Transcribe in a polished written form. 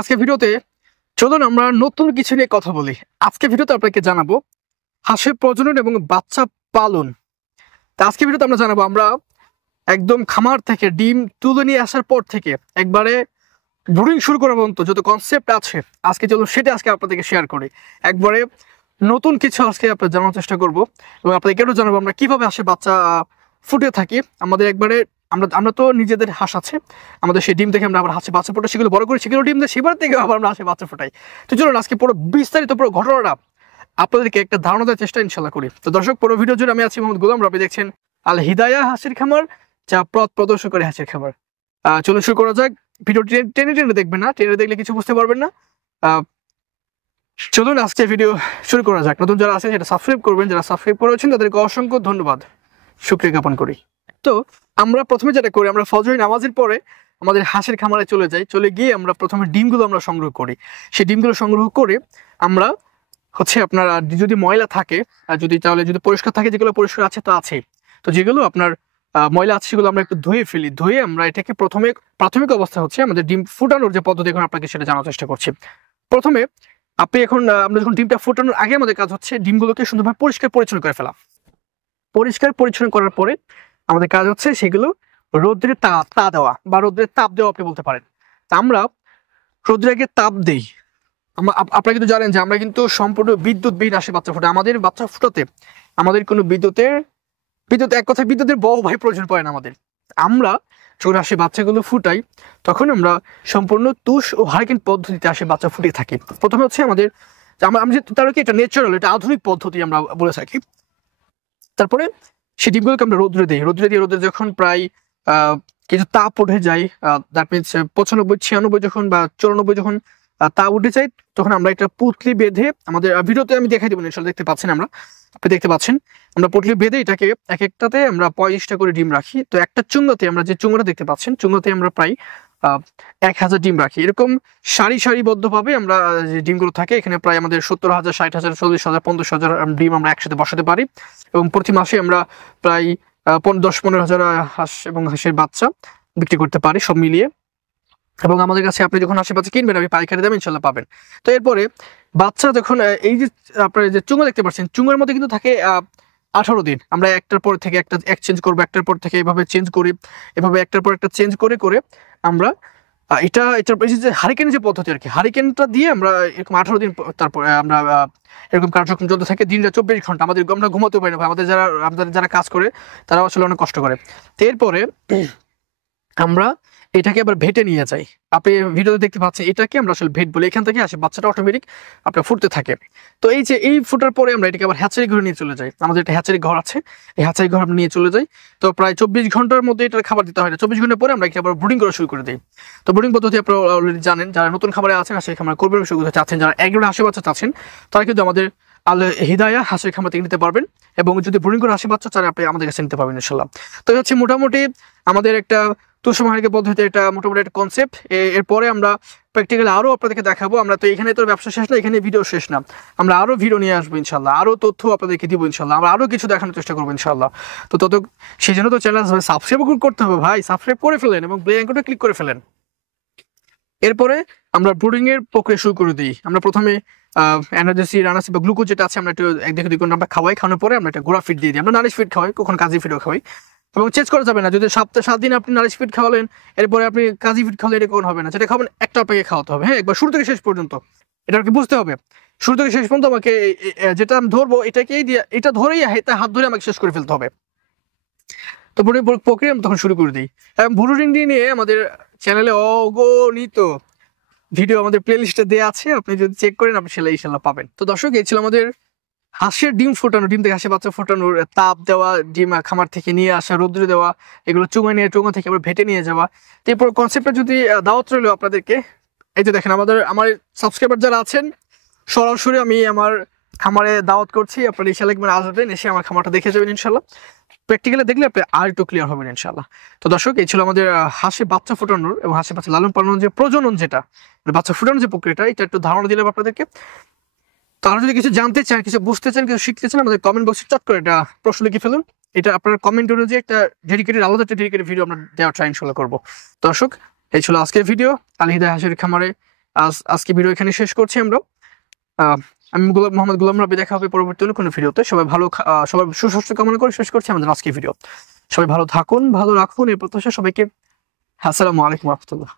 আজকে ভিডিওতে চলুন আমরা নতুন কিছু নিয়ে কথা বলি। আজকে ভিডিওতে আপনাকে জানাবো হাঁসের প্রজনন এবং বাচ্চা পালন। তা আজকে ভিডিওতে আমরা জানাবো আমরা একদম খামার থেকে ডিম তুলে নিয়ে আসার পর থেকে একবারে ব্রুডিং শুরু করা পর্যন্ত যত কনসেপ্ট আছে আজকে চলুন সেটা আজকে আপনাদেরকে শেয়ার করি। একবারে নতুন কিছু আজকে আপনার জানার চেষ্টা করবো এবং আপনাদেরকে এটাও জানাবো আমরা কিভাবে হাঁসের বাচ্চা ফুটে থাকি। আমাদের একবারে আমরা তো নিজেদের হাঁস আছে, আমাদের সেই ডিম থেকে আমরা আবার হাঁসে বাচ্চা ফোটাই, সেগুলো বড় করি, সেগুলো ডিম দিয়ে সেবার থেকে আবার আমরা হাঁসে বাচ্চা ফোটাই। তো চলুন আজকে পুরো বিস্তারিত পুরো ঘটনাটা আপনাদেরকে একটা ধারণা দেওয়ার চেষ্টা ইনশাল্লাহ করি। তো দর্শক, পুরো ভিডিও জুড়ে আমি আছি মোহাম্মদ গোলাম রাব্বি, দেখছেন আল হিদায়া হাঁসের খামার, যা পথ প্রদর্শন করে হাঁসের খামার। চলুন শুরু করা যাক। ভিডিও টেনে টেনে দেখবেন না, টেনে দেখলে কিছু বুঝতে পারবেন না। চলুন আজকে ভিডিও শুরু করা যাক। নতুন যারা আছেন সেটা সাবস্ক্রাইব করবেন, যারা সাবস্ক্রাইব করেছেন তাদেরকে অসংখ্য ধন্যবাদ, শুকরিয়া জ্ঞাপন করি। তো আমরা প্রথমে যেটা করি, আমরা ফজরের নামাজের পরে আমাদের হাঁসের খামারে চলে যাই। চলে গিয়ে আমরা প্রথমে ডিমগুলো আমরা সংগ্রহ করি। সেই ডিমগুলো সংগ্রহ করে আমরা আপনার যদি ময়লা থাকে, তাহলে যদি পরিষ্কার থাকে, যেগুলো পরিষ্কার আছে তো আছেই, তো যেগুলো আপনার ময়লা আছে সেগুলো আমরা একটু ধুয়ে ফেলি। ধুয়ে আমরা এটাকে প্রথমে প্রাথমিক অবস্থা হচ্ছে আমাদের ডিম ফুটানোর যে পদ্ধতি, এখন আপনাকে সেটা জানার চেষ্টা করছি। প্রথমে আমরা যখন ডিমটা ফুটানোর আগে আমাদের কাজ হচ্ছে ডিমগুলোকে সুন্দরভাবে পরিষ্কার পরিচ্ছন্ন করে ফেলা। পরিষ্কার পরিচ্ছন্ন করার পরে আমাদের কাজ হচ্ছে সেগুলো রোদ্রে তা দেওয়া বা রোদ্রের তাপ দেওয়া আপনি বলতে পারেন। তা আমরা রোদ্রে আগে তাপ দেই। আপনারা কিন্তু জানেন যে আমরা কিন্তু সম্পূর্ণ বিদ্যুৎবিহীন হাঁসের বাচ্চা ফুটাই। আমাদের বাচ্চা ফুটাতে আমাদের কোনো বিদ্যুৎ এক কথায় বিদ্যুতের বড় ভাই প্রয়োজন পড়ে না আমাদের। আমরা যখন হাঁসের বাচ্চাগুলো ফুটাই তখন আমরা সম্পূর্ণ তুষ ও হারিকেন পদ্ধতিতে হাঁসের বাচ্চা ফুটিয়ে থাকি। প্রথমে হচ্ছে আমাদের তার কি এটা ন্যাচারাল, এটা আধুনিক পদ্ধতি আমরা বলে থাকি। তারপরে সেই ডিমগুলোকে আমরা রোদ্রে দিই। রোদ্রে যখন প্রায় কিছু তাপ উঠে যায়, দ্যাট মিনস 95, 96 যখন বা 94 যখন তাপ উঠে যায়, তখন আমরা একটা পুঁটলি বেঁধে, আমাদের ভিডিওতে আমি দেখাই দেবো ইনশাল্লাহ, দেখতে পাচ্ছেন আপনি দেখতে পাচ্ছেন, আমরা পুঁটলি বেঁধে এটাকে এক একটাতে আমরা 35টা করে ডিম রাখি। তো একটা চুঙ্গাতে, আমরা যে চুঙ্গাটা দেখতে পাচ্ছেন, চুঙ্গাতে আমরা প্রায় 1000 ডিম রাখি। এরকম সারিবদ্ধভাবে আমরা যে ডিমগুলো থাকে, এখানে প্রায় আমাদের 70,000, 60,000, 40,000, 50,000 ডিম আমরা একসাথে বসাতে পারি। এবং প্রতি মাসে আমরা প্রায় 10-15,000 হাঁস এবং হাঁসের বাচ্চা বিক্রি করতে পারি সব মিলিয়ে। এবং আমাদের কাছে আপনি যখন হাঁসের বাচ্চা কিনবেন আপনি পাইকারি দামে ইনশাল্লাহ পাবেন। তো এরপরে বাচ্চা যখন এই যে আপনার যে চুঙ্গা দেখতে পাচ্ছেন, চুঙ্গার মধ্যে কিন্তু থাকে 18 দিন। আমরা একটার পর থেকে একটা এক্সচেঞ্জ করবো, একটার পর থেকে এভাবে চেঞ্জ করি, এভাবে একটার পর একটা চেঞ্জ করে করে আমরা এটার যে হারিকেন যে পদ্ধতি আর কি, হারিকেনটা দিয়ে আমরা এরকম 18 দিন তারপরে আমরা এরকম কার্যক্রম চলতে থাকে। দিনটা 24 ঘন্টা আমরা ঘুমাতে পারি না। আমাদের যারা কাজ করে তারা আসলে অনেক কষ্ট করে। তো এরপরে আমরা এটাকে আবার ভেটে নিয়ে যাই। আপনি ভিডিওতে দেখতে পাচ্ছেন, এটাকে আমরা আসলে ভেট বলি। এখান থেকে আসে বাচ্চাটা অটোমেটিক আপনার ফুটতে থাকে। তো এই ফুটার পরে আমরা এটাকে আবার হ্যাচারি ঘরে নিয়ে চলে যাই। আমাদের একটা হ্যাচারি ঘর আছে, এই হ্যাচারি ঘর আমরা নিয়ে চলে যাই। তো প্রায় 24 ঘন্টার মধ্যে এটার খাবার দিতে হয় না। 24 ঘন্টা পরে আমরা একে আবার ব্রুডিং করা শুরু করে দিই। তো ব্রুডিং পদ্ধতি আপনারা অলরেডি জানেন, যারা নতুন খামারে আছেন সেই খামার করবেন, শুরু করতে চাচ্ছেন, যারা একজন হাঁসের বাচ্চা চাচ্ছেন, তারা কিন্তু আমাদের আল হিদায়া হাঁসের খামার থেকে নিতে পারবেন। এবং যদি ব্রুডিং করে হাঁসের বাচ্চা চান আপনি আমাদের কাছে নিতে পারবেন ইনশাল্লাহ। তো হচ্ছে মোটামুটি আমাদের একটা তুষমারিকা পদ্ধতি, এটা মোটামুটি একটা কনসেপ্ট। এরপরে আমরা প্র্যাকটিক্যালি আরো আপনাদেরকে দেখাবো। আমরা তো এখানে তো ব্যবসা শেষ না, এখানে ভিডিও শেষ না, আমরা আরো ভিডিও নিয়ে আসবো ইনশাল্লাহ, আরো তথ্য আপনাদেরকে দিব ইনশাল্লাহ, আমরা আরো কিছু দেখানোর চেষ্টা করবো ইনশাল্লাহ। তো সেই জন্য তো চ্যানেল সাবস্ক্রাইব করতে হবে ভাই, সাবস্ক্রাইব করে ফেলেন এবং বেল আইকনটা ক্লিক করে ফেলেন। এরপরে আমরা ব্রুডিং এর প্রক্রিয়া শুরু করে দিই। আমরা প্রথমে এনার্জি রানাসি বা গ্লুকোজ যেটা আছে আমরা একটু 1-2 ঘন্টা আমরা খাওয়ানোর পরে আমরা একটা গোড়া ফিড দিয়ে দিই। আমরা নারিশ ফিড খাওয়াই, কখনো কাজী ফিডও খাওয়াই। এবং চেঞ্জ করা যাবে না। যদি সপ্তাহে 7 দিন আপনি নারিশ ফিড খাওয়ালেন, এরপরে আপনি কাজী ফিড খাওয়ালে এটা কোন হবে না। যেটা খাবেন একটা আপনাকে খাওয়াতে হবে। হ্যাঁ, একবার শুরু থেকে শেষ পর্যন্ত এটা আর কি বুঝতে হবে। শুরু থেকে শেষ পর্যন্ত আমাকে যেটা আমি ধরবো এটাকেই দিয়ে, এটা ধরেই হাত ধরে আমাকে শেষ করে ফেলতে হবে। তো ব্রুডিং প্রক্রিয়া আমি তখন শুরু করে দিই। এবং ব্রুডিং নিয়ে আমাদের চ্যানেলে অগণিত ভিডিও আমাদের প্লে লিস্টে দেওয়া আছে, আপনি যদি চেক করেন আপনি সেটা ইনশাল্লাহ পাবেন। তো দর্শক, এই ছিল আমাদের হাঁসের ডিম ফোটানো, ডিম থেকে হাঁসের বাচ্চা ফোটানোর, তাপ দেওয়া, ডিম খামার থেকে নিয়ে আসা, রৌদ্রে দেওয়া, এগুলো চুঙ্গা থেকে আবার ভেটে নিয়ে যাওয়া। তো এরপর কনসেপ্টটা যদি দাওয়াত রইল আপনাদেরকে, এই যে দেখেন আমার সাবস্ক্রাইবার যারা আছেন, সরাসরি আমি আমার খামারে দাওয়াত করছি। আপনারা ইনশাল্লাহ একবার আসবেন, এসে আমার খামারটা দেখে যাবেন ইনশাল্লাহ। প্র্যাকটিক্যালি দেখলে আপনি আর একটু ক্লিয়ার হবেন ইনশাল্লাহ। তো দর্শক, এই ছিল আমাদের হাঁসের বাচ্চা ফোটানোর এবং হাঁসের বাচ্চা লালন পালনের যে প্রজনন, যেটা বাচ্চা ফোটানোর যে প্রক্রিয়াটা, এটা একটু ধারণা দিলাম আপনাদেরকে। তারা যদি কিছু জানতে চান, কিছু বুঝতে চান, কিছু শিখতে চান, আমাদের কমেন্ট বক্সে চট করে এটা প্রশ্ন লিখে ফেলুন। এটা আপনার কমেন্ট অনুযায়ী একটা আলাদা একটা ডেডিকেটেড ভিডিও আমরা দেওয়ার ট্রাই ইনশাল্লাহ করবো। দর্শক, এই ছিল আজকের ভিডিও আল হিদায়া হাঁসের খামারে। আজকে ভিডিও এখানে শেষ করছি আমরা। আমি মোহাম্মদ গোলাম রাব্বি, দেখা হবে পরবর্তী কোনো ভিডিওতে। সবাই সুস্বাস্থ্য কামনা করে শেষ করছি আমাদের আজকের ভিডিও। সবাই ভালো থাকুন, ভালো রাখুন এই প্রত্যাশা সবাইকে। আসসালামু আলাইকুম রহমতুল্লাহ।